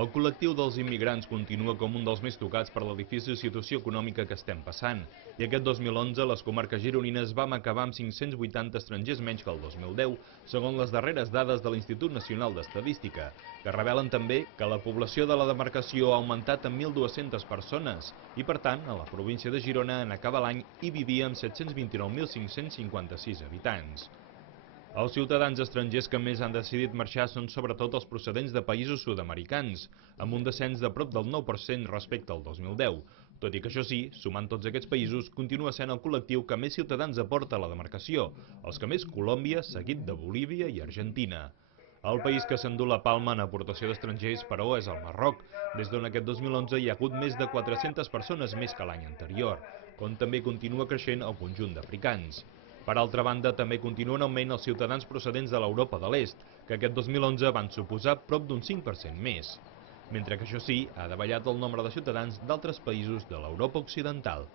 El col·lectiu dels immigrants continua com un dels més tocats per la difícil situació econòmica que estem passant. I aquest 2011 les comarques gironines vam acabar amb 580 estrangers menys que el 2010, segons les darreres dades de l'Institut Nacional d'Estadística, que revelen també que la població de la demarcació ha augmentat en 1.200 persones i, per tant, a la província de Girona en acabar l'any hi vivia amb 729.556 habitants. Els ciutadans estrangers que més han decidit marxar són sobretot els procedents de països sud-americans, amb un descens de prop del 9% respecte al 2010. Tot i que això sí, sumant tots aquests països, continua sent el col·lectiu que més ciutadans aporta a la demarcació, els que més Colòmbia, seguit de Bolívia i Argentina. El país que s'endú la palma en aportació d'estrangers, però, és el Marroc, des d'on aquest 2011 hi ha hagut més de 400 persones més que l'any anterior, on també continua creixent el conjunt d'africans. Per altra banda, també continuen en augment els ciutadans procedents de l'Europa de l'Est, que aquest 2011 van suposar prop d'un 5% més. Mentre que això sí, ha davallat el nombre de ciutadans d'altres països de l'Europa occidental.